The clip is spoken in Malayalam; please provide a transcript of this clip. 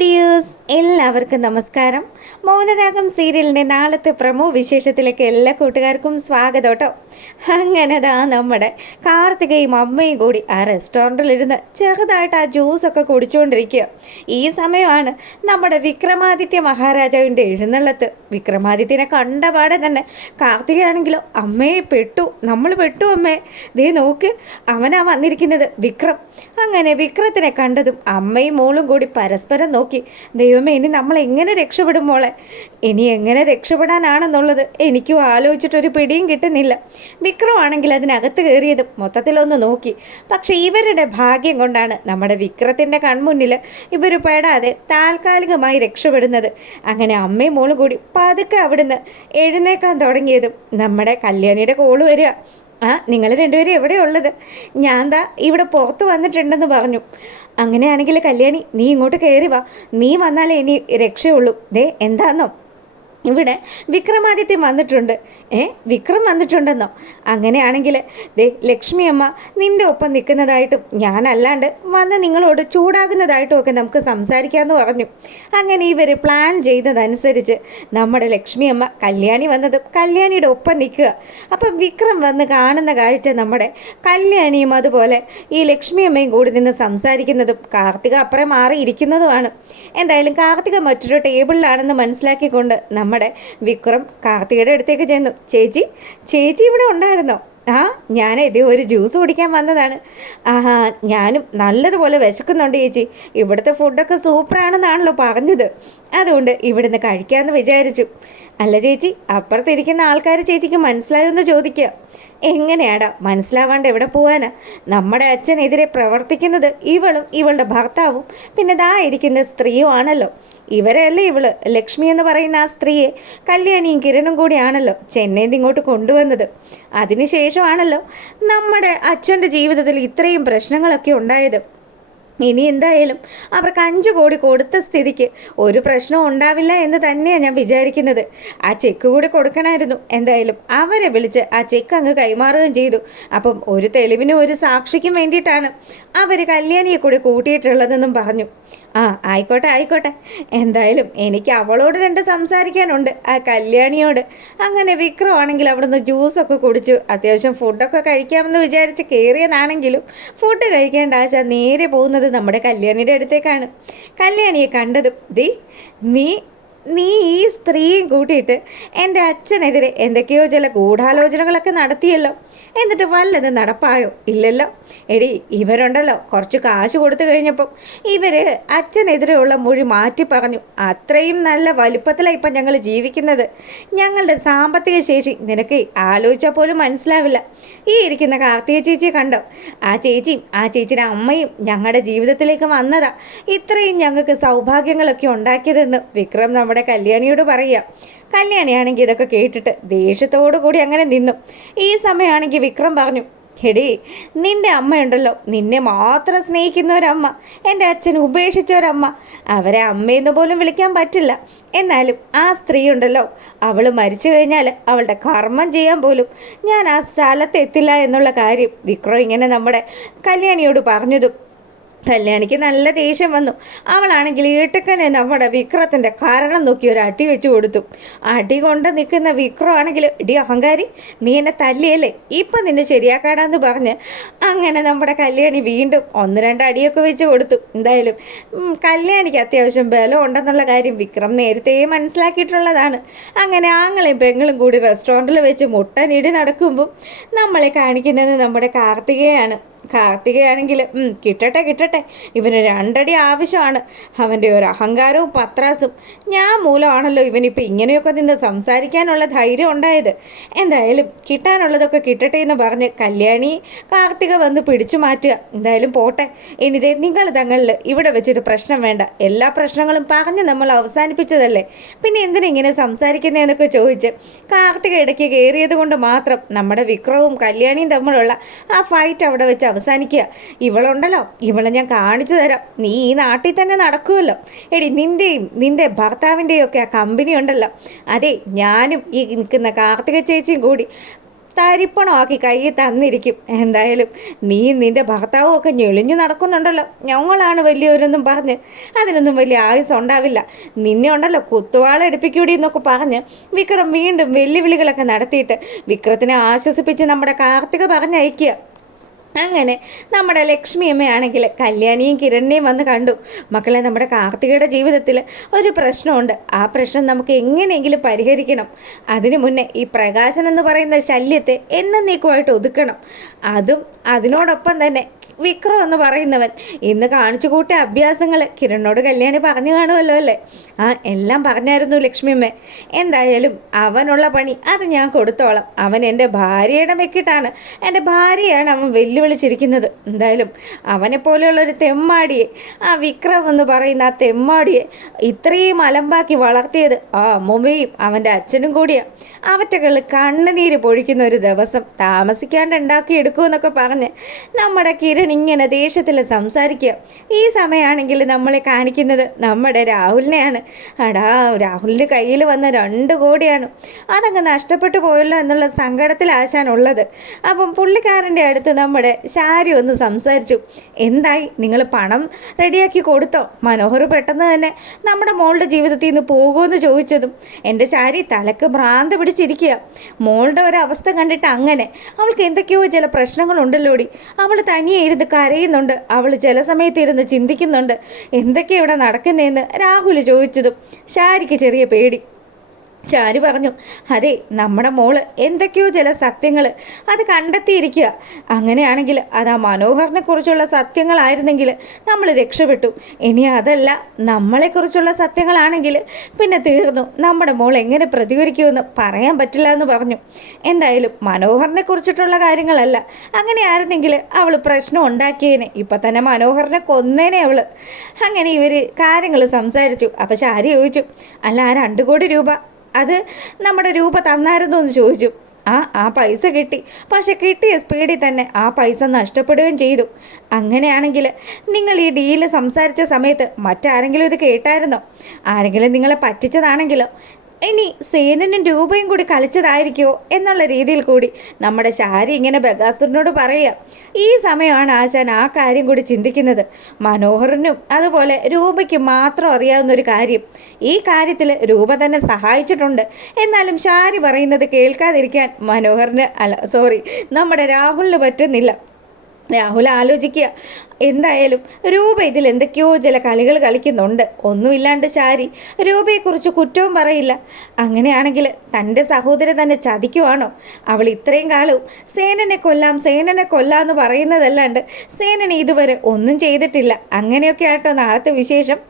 ഡിയേഴ്സ്, എല്ലാവർക്കും നമസ്കാരം. മൗനരാഗം സീരിയലിൻ്റെ നാളത്തെ പ്രമോ വിശേഷത്തിലേക്ക് എല്ലാ കൂട്ടുകാർക്കും സ്വാഗതം കേട്ടോ. അങ്ങനെ നമ്മുടെ കാർത്തികയും അമ്മയും കൂടി ആ റെസ്റ്റോറൻറ്റിലിരുന്ന് ചെറുതായിട്ട് ആ ജ്യൂസൊക്കെ കുടിച്ചുകൊണ്ടിരിക്കുക. ഈ സമയമാണ് നമ്മുടെ വിക്രമാദിത്യ മഹാരാജാവിൻ്റെ എഴുന്നള്ളത്ത്. വിക്രമാദിത്യനെ കണ്ടപാടെ തന്നെ കാർത്തികയാണെങ്കിലോ അമ്മയെ പെട്ടു, നമ്മൾ പെട്ടു അമ്മേ, ദേ നോക്ക് അവനാ വന്നിരിക്കുന്നത് വിക്രം. അങ്ങനെ വിക്രത്തിനെ കണ്ടതും അമ്മയും മോളും കൂടി പരസ്പരം നോക്കി. ദൈവമേ, ഇനി നമ്മൾ എങ്ങനെ രക്ഷപ്പെടും മോളെ? ഇനി എങ്ങനെ രക്ഷപ്പെടാനാണെന്നുള്ളത് എനിക്കും ആലോചിച്ചിട്ടൊരു പിടിയും കിട്ടുന്നില്ല. വിക്രമാണെങ്കിൽ അതിനകത്ത് കയറിയതും മൊത്തത്തിലൊന്ന് നോക്കി. പക്ഷേ ഇവരുടെ ഭാഗ്യം കൊണ്ടാണ് നമ്മുടെ വിക്രത്തിൻ്റെ കൺമുന്നിൽ ഇവർ പെടാതെ താൽക്കാലികമായി രക്ഷപ്പെടുന്നത്. അങ്ങനെ അമ്മയും മോളും കൂടി പതുക്കെ അവിടുന്ന് എഴുന്നേക്കാൻ തുടങ്ങിയതും നമ്മുടെ കല്യാണിയുടെ കോള് വരിക. നിങ്ങൾ രണ്ടുപേരും എവിടെയുള്ളത്? ഞാൻ ദാ ഇവിടെ പുറത്ത് വന്നിട്ടുണ്ടെന്ന് പറഞ്ഞു. അങ്ങനെയാണെങ്കിൽ കല്യാണി, നീ ഇങ്ങോട്ട് കയറി വാ, നീ വന്നാലേ ഇനി രക്ഷയുള്ളൂ. ദേ എന്താന്നോ, ഇവിടെ വിക്രമാദിത്യം വന്നിട്ടുണ്ട്. വിക്രം വന്നിട്ടുണ്ടെന്നോ? അങ്ങനെയാണെങ്കിൽ ദേ ലക്ഷ്മി അമ്മ നിൻ്റെ ഒപ്പം നിൽക്കുന്നതായിട്ടും ഞാനല്ലാണ്ട് വന്ന് നിങ്ങളോട് ചൂടാകുന്നതായിട്ടും ഒക്കെ നമുക്ക് സംസാരിക്കാമെന്ന് പറഞ്ഞു. അങ്ങനെ ഇവർ പ്ലാൻ ചെയ്തതനുസരിച്ച് നമ്മുടെ ലക്ഷ്മി അമ്മ കല്യാണി വന്നതും കല്യാണിയുടെ ഒപ്പം നിൽക്കുക. അപ്പം വിക്രം വന്ന് കാണുന്ന കാഴ്ച നമ്മുടെ കല്യാണിയും അതുപോലെ ഈ ലക്ഷ്മി അമ്മയും കൂടി നിന്ന് സംസാരിക്കുന്നതും കാർത്തിക അപ്പുറം മാറിയിരിക്കുന്നതുമാണ്. എന്തായാലും കാർത്തിക മറ്റൊരു ടേബിളിലാണെന്ന് മനസ്സിലാക്കിക്കൊണ്ട് നമ്മുടെ വിക്രം കാർത്തികയുടെ അടുത്തേക്ക് ചെന്നു. ചേച്ചി ചേച്ചി ഇവിടെ ഉണ്ടായിരുന്നോ? ഞാൻ ഇതേ ഒരു ജ്യൂസ് കുടിക്കാൻ വന്നതാണ്. ഞാനും നല്ലതുപോലെ വിശക്കുന്നുണ്ട് ചേച്ചി. ഇവിടുത്തെ ഫുഡൊക്കെ സൂപ്പറാണെന്നാണല്ലോ പറഞ്ഞത്, അതുകൊണ്ട് ഇവിടുന്ന് കഴിക്കാമെന്ന് വിചാരിച്ചു. അല്ല ചേച്ചി, അപ്പുറത്തിരിക്കുന്ന ആൾക്കാർ ചേച്ചിക്ക് മനസ്സിലായെന്ന് ചോദിക്കുക. എങ്ങനെയാടാ മനസ്സിലാവാണ്ട് എവിടെ പോവാനാ? നമ്മുടെ അച്ഛനെതിരെ പ്രവർത്തിക്കുന്നത് ഇവളും ഇവളുടെ ഭർത്താവും പിന്നെ ദാ ഇരിക്കുന്ന സ്ത്രീയുമാണല്ലോ. ഇവരല്ലേ ഇവള് ലക്ഷ്മി എന്ന് പറയുന്ന ആ സ്ത്രീയെ കല്യാണിയും കിരണും കൂടിയാണല്ലോ ചെന്നൈയിൽ നിന്ന് ഇങ്ങോട്ട് കൊണ്ടുവന്നത്. അതിനുശേഷമാണല്ലോ നമ്മുടെ അച്ഛൻ്റെ ജീവിതത്തിൽ ഇത്രയും പ്രശ്നങ്ങളൊക്കെ ഉണ്ടായത്. ഇനി എന്തായാലും അവർക്ക് 5 കോടി കൊടുത്ത സ്ഥിതിക്ക് ഒരു പ്രശ്നവും ഉണ്ടാവില്ല എന്ന് തന്നെയാണ് ഞാൻ വിചാരിക്കുന്നത്. ആ ചെക്ക് കൂടി കൊടുക്കണമായിരുന്നു. എന്തായാലും അവരെ വിളിച്ച് ആ ചെക്ക് അങ്ങ് കൈമാറുകയും ചെയ്തു. അപ്പം ഒരു തെളിവിനും ഒരു സാക്ഷിക്കും വേണ്ടിയിട്ടാണ് അവർ കല്യാണിയെ കൂടി കൂട്ടിയിട്ടുള്ളതെന്നും പറഞ്ഞു. ആയിക്കോട്ടെ ആയിക്കോട്ടെ, എന്തായാലും എനിക്ക് അവളോട് 2 സംസാരിക്കാനുണ്ട്, ആ കല്യാണിയോട്. അങ്ങനെ വിക്രമാണെങ്കിൽ അവിടുന്ന് ജ്യൂസൊക്കെ കുടിച്ചു. അത്യാവശ്യം ഫുഡൊക്കെ കഴിക്കാമെന്ന് വിചാരിച്ച് കയറിയതാണെങ്കിലും ഫുഡ് കഴിക്കേണ്ട ആശ നേരെ പോകുന്നത് നമ്മുടെ കല്യാണിയുടെ അടുത്തേക്കാണ്. കല്യാണിയെ കണ്ടതും നീ ഈ സ്ത്രീയും കൂട്ടിയിട്ട് എൻ്റെ അച്ഛനെതിരെ എന്തൊക്കെയോ ചില ഗൂഢാലോചനകളൊക്കെ നടത്തിയല്ലോ, എന്നിട്ട് വല്ലത് നടപ്പായോ? ഇല്ലല്ലോ. എടി, ഇവരുണ്ടല്ലോ കുറച്ച് കാശ് കൊടുത്തു കഴിഞ്ഞപ്പം ഇവർ അച്ഛനെതിരെയുള്ള മൊഴി മാറ്റി പറഞ്ഞു. അത്രയും നല്ല വലുപ്പത്തിലാണ് ഇപ്പം ഞങ്ങൾ ജീവിക്കുന്നത്. ഞങ്ങളുടെ സാമ്പത്തിക ശേഷി നിനക്ക് ആലോചിച്ചാൽ പോലും മനസ്സിലാവില്ല. ഈ ഇരിക്കുന്ന കാർത്തിക ചേച്ചിയെ കണ്ടോ? ആ ചേച്ചിയും ആ ചേച്ചിയുടെ അമ്മയും ഞങ്ങളുടെ ജീവിതത്തിലേക്ക് വന്നതാ ഇത്രയും ഞങ്ങൾക്ക് സൗഭാഗ്യങ്ങളൊക്കെ ഉണ്ടാക്കിയതെന്ന് വിക്രം നമ്മുടെ കല്യാണിയോട് പറയുക. കല്യാണിയാണെങ്കിൽ ഇതൊക്കെ കേട്ടിട്ട് ദേഷ്യത്തോടു കൂടി അങ്ങനെ നിന്നു. ഈ സമയമാണെങ്കിൽ വിക്രം പറഞ്ഞു, എടീ, നിൻ്റെ അമ്മയുണ്ടല്ലോ, നിന്നെ മാത്രം സ്നേഹിക്കുന്ന ഒരമ്മ, എൻ്റെ അച്ഛൻ ഉപേക്ഷിച്ച ഒരമ്മ, അവരെ അമ്മയെന്ന് പോലും വിളിക്കാൻ പറ്റില്ല. എന്നാലും ആ സ്ത്രീ ഉണ്ടല്ലോ, അവൾ മരിച്ചു കഴിഞ്ഞാൽ അവളുടെ കർമ്മം ചെയ്യാൻ പോലും ഞാൻ ആ സ്ഥലത്ത് എത്തില്ല എന്നുള്ള കാര്യം വിക്രം ഇങ്ങനെ നമ്മുടെ കല്യാണിയോട് പറഞ്ഞതും കല്യാണിക്ക് നല്ല ദേഷ്യം വന്നു. അവളാണെങ്കിൽ ഈട്ടക്കനെ നമ്മുടെ വിക്രത്തിൻ്റെ കാരണം നോക്കി ഒരു അടി വെച്ച് കൊടുത്തു. അടി കൊണ്ട് നിൽക്കുന്ന വിക്രമാണെങ്കിൽ, ഇടി അഹങ്കാരി, നീ എന്നെ തല്ലിയല്ലേ, ഇപ്പം നിന്നെ ശരിയാക്കാടാന്ന് പറഞ്ഞ് അങ്ങനെ നമ്മുടെ കല്യാണി വീണ്ടും 1-2 അടിയൊക്കെ വെച്ച് കൊടുത്തു. എന്തായാലും കല്യാണിക്ക് അത്യാവശ്യം ബലം ഉണ്ടെന്നുള്ള കാര്യം വിക്രം നേരത്തെ മനസ്സിലാക്കിയിട്ടുള്ളതാണ്. അങ്ങനെ ആങ്ങളെയും പെങ്ങളും കൂടി റെസ്റ്റോറൻറ്റിൽ വെച്ച് മുട്ടനിടി നടക്കുമ്പം നമ്മളെ കാണിക്കുന്നത് നമ്മുടെ കാർത്തികയാണെങ്കിൽ കിട്ടട്ടെ, ഇവന് 2 അടി ആവശ്യമാണ്. അവൻ്റെ ഒരു അഹങ്കാരവും പത്രാസും ഞാൻ മൂലമാണല്ലോ ഇവനിപ്പോൾ ഇങ്ങനെയൊക്കെ നിന്ന് സംസാരിക്കാനുള്ള ധൈര്യം ഉണ്ടായത്. എന്തായാലും കിട്ടാനുള്ളതൊക്കെ കിട്ടട്ടെ എന്ന് പറഞ്ഞ് കല്യാണി കാർത്തിക വന്ന് പിടിച്ചു മാറ്റുക. എന്തായാലും പോട്ടെ, ഇനിതേ നിങ്ങൾ തങ്ങളിൽ ഇവിടെ വെച്ചൊരു പ്രശ്നം വേണ്ട, എല്ലാ പ്രശ്നങ്ങളും പറഞ്ഞ് നമ്മൾ അവസാനിപ്പിച്ചതല്ലേ, പിന്നെ എന്തിനാ ഇങ്ങനെ സംസാരിക്കുന്നതെന്നൊക്കെ ചോദിച്ച് കാർത്തിക ഇടയ്ക്ക് കയറിയത് കൊണ്ട് മാത്രം നമ്മുടെ വിക്രവും കല്യാണിയും തമ്മിലുള്ള ആ ഫൈറ്റ് അവിടെ വെച്ച് അവസാനിക്കുക. ഇവളുണ്ടല്ലോ, ഇവളെ ഞാൻ കാണിച്ചു തരാം, നീ ഈ നാട്ടിൽ തന്നെ നടക്കുമല്ലോ. എടി, നിൻ്റെ ഭർത്താവിൻ്റെയും ഒക്കെ ആ കമ്പനി ഉണ്ടല്ലോ, അതെ, ഞാനും ഈ നിൽക്കുന്ന കാർത്തിക ചേച്ചിയും കൂടി തരിപ്പണമാക്കി കയ്യിൽ തന്നിരിക്കും. എന്തായാലും നീ നിൻ്റെ ഭർത്താവും ഒക്കെ ഞെളിഞ്ഞു നടക്കുന്നുണ്ടല്ലോ, ഞങ്ങളാണ് വലിയവരെന്നും പറഞ്ഞ് അതിനൊന്നും വലിയ ആയുസ് ഉണ്ടാവില്ല, നിന്നെ ഉണ്ടല്ലോ കുത്തുവാളെടുപ്പിക്കൂടി എന്നൊക്കെ പറഞ്ഞ് വിക്രം വീണ്ടും വെല്ലുവിളികളൊക്കെ നടത്തിയിട്ട് വിക്രത്തിനെ ആശ്വസിപ്പിച്ച് നമ്മുടെ കാർത്തിക പറഞ്ഞയക്കുക. അങ്ങനെ നമ്മുടെ ലക്ഷ്മി അമ്മയാണെങ്കിൽ കല്യാണിയും കിരണിനെയും വന്ന് കണ്ടു. മക്കളെ, നമ്മുടെ കാർത്തികയുടെ ജീവിതത്തിൽ ഒരു പ്രശ്നമുണ്ട്, ആ പ്രശ്നം നമുക്ക് എങ്ങനെയെങ്കിലും പരിഹരിക്കണം. അതിനു മുന്നേ ഈ പ്രകാശൻ എന്ന് പറയുന്ന ശല്യത്തെ എന്നേക്കുമായിട്ട് ഒതുക്കണം. അതിനോടൊപ്പം തന്നെ വിക്രം എന്ന് പറയുന്നവൻ ഇന്ന് കാണിച്ചു കൂട്ടിയ അഭ്യാസങ്ങൾ കിരണിനോട് കല്യാണി പറഞ്ഞു കാണുമല്ലോ അല്ലേ? എല്ലാം പറഞ്ഞായിരുന്നു ലക്ഷ്മിയമ്മേ. എന്തായാലും അവനുള്ള പണി അത് ഞാൻ കൊടുത്തോളാം. അവൻ എൻ്റെ ഭാര്യയുടെ മെക്കിട്ടാണ്, എൻ്റെ ഭാര്യയാണ് അവൻ വെല്ലുവിളിച്ചിരിക്കുന്നത്. എന്തായാലും അവനെപ്പോലെയുള്ളൊരു തെമ്മാടിയെ, ആ വിക്രം എന്ന് പറയുന്ന ആ തെമ്മാടിയെ ഇത്രയും അലമ്പാക്കി വളർത്തിയത് ആ അമ്മൂമ്മയും അവൻ്റെ അച്ഛനും കൂടിയാണ്. അവറ്റകൾ കണ്ണുനീര് പൊഴിക്കുന്ന ഒരു ദിവസം താമസിക്കാണ്ട് ഉണ്ടാക്കിയെടുക്കുമെന്നൊക്കെ പറഞ്ഞ് നമ്മുടെ ഇങ്ങനെ ദേഷ്യത്തിൽ സംസാരിക്കുക. ഈ സമയമാണെങ്കിൽ നമ്മളെ കാണിക്കുന്നത് നമ്മുടെ രാഹുലിനെയാണ്. രാഹുലിൻ്റെ കയ്യിൽ വന്ന 2 കോടിയാണ്, അതങ്ങ് നഷ്ടപ്പെട്ടു പോയല്ലോ എന്നുള്ള സങ്കടത്തിൽ ആശാനുള്ളത്. അപ്പം പുള്ളിക്കാരൻ്റെ അടുത്ത് നമ്മുടെ ശാരി ഒന്ന് സംസാരിച്ചു. എന്തായി, നിങ്ങൾ പണം റെഡിയാക്കി കൊടുത്തോ? മനോഹർ പെട്ടെന്ന് തന്നെ നമ്മുടെ മോളുടെ ജീവിതത്തിൽ നിന്ന് പോകുമെന്ന് ചോദിച്ചതും എൻ്റെ ശാരി തലക്ക് ഭ്രാന്ത് പിടിച്ചിരിക്കുക. മോളുടെ ഒരവസ്ഥ കണ്ടിട്ട് അങ്ങനെ അവൾക്ക് എന്തൊക്കെയോ ചില പ്രശ്നങ്ങളുണ്ടല്ലോടി, അവൾ തനിയെ ഇരുന്ന് കരയുന്നുണ്ട്, അവൾ ചില സമയത്ത് ഇരുന്ന് ചിന്തിക്കുന്നുണ്ട്, എന്തൊക്കെയാണ് ഇവിടെ നടക്കുന്നതെന്ന് രാഹുൽ ചോദിച്ചതും ശാരിക്ക് ചെറിയ പേടി. ശാരി പറഞ്ഞു, അതെ, നമ്മുടെ മോള് എന്തൊക്കെയോ ചില സത്യങ്ങൾ അത് കണ്ടെത്തിയിരിക്കുക. അങ്ങനെയാണെങ്കിൽ അത് ആ മനോഹറിനെ കുറിച്ചുള്ള സത്യങ്ങളായിരുന്നെങ്കിൽ നമ്മൾ രക്ഷപ്പെട്ടു. ഇനി അതല്ല നമ്മളെക്കുറിച്ചുള്ള സത്യങ്ങളാണെങ്കിൽ പിന്നെ തീർന്നു, നമ്മുടെ മോൾ എങ്ങനെ പ്രതികരിക്കുമെന്ന് പറയാൻ പറ്റില്ല എന്ന് പറഞ്ഞു. എന്തായാലും മനോഹറിനെ കുറിച്ചിട്ടുള്ള കാര്യങ്ങളല്ല, അങ്ങനെയായിരുന്നെങ്കിൽ അവൾ പ്രശ്നം ഉണ്ടാക്കിയേനെ, ഇപ്പം തന്നെ മനോഹറിനെ കൊന്നേനെ അവൾ. അങ്ങനെ ഇവർ കാര്യങ്ങൾ സംസാരിച്ചു. അപ്പോൾ ശാരി ചോദിച്ചു, അല്ല, ആ 2 കോടി രൂപ അത് നമ്മുടെ രൂപ തന്നായിരുന്നു എന്ന് ചോദിച്ചു. ആ പൈസ കിട്ടി, പക്ഷെ കിട്ടിയ സ്പീഡിൽ തന്നെ ആ പൈസ നഷ്ടപ്പെടുകയും ചെയ്തു. അങ്ങനെയാണെങ്കിൽ നിങ്ങൾ ഈ ഡീല് സംസാരിച്ച സമയത്ത് മറ്റാരെങ്കിലും ഇത് കേട്ടായിരുന്നോ? ആരെങ്കിലും നിങ്ങളെ പറ്റിച്ചതാണെങ്കിലോ? ഇനി സേനനും രൂപയും കൂടി കളിച്ചതായിരിക്കുമോ എന്നുള്ള രീതിയിൽ കൂടി നമ്മുടെ ശാരി ഇങ്ങനെ ബഗാസുരനോട് പറയുക. ഈ സമയമാണ് ആശാൻ ആ കാര്യം കൂടി ചിന്തിക്കുന്നത്. മനോഹറിനും അതുപോലെ രൂപയ്ക്കും മാത്രം അറിയാവുന്നൊരു കാര്യം, ഈ കാര്യത്തിൽ രൂപ തന്നെ സഹായിച്ചിട്ടുണ്ട്. എന്നാലും ശാരി പറയുന്നത് കേൾക്കാതിരിക്കാൻ നമ്മുടെ രാഹുലിന് പറ്റുന്നില്ല. രാഹുൽ ആലോചിക്കുക, എന്തായാലും രൂപ ഇതിൽ എന്തൊക്കെയോ ചില കളികൾ കളിക്കുന്നുണ്ട്. ഒന്നുമില്ലാണ്ട് ശാരി രൂപയെക്കുറിച്ച് കുറ്റവും പറയില്ല. അങ്ങനെയാണെങ്കിൽ തൻ്റെ സഹോദരൻ തന്നെ ചതിക്കുവാണോ? അവൾ ഇത്രയും കാലവും സേനനെ കൊല്ലാം എന്ന് പറയുന്നതല്ലാണ്ട് സേനനെ ഇതുവരെ ഒന്നും ചെയ്തിട്ടില്ല. അങ്ങനെയൊക്കെ ആയിട്ടോ നാളത്തെ വിശേഷം.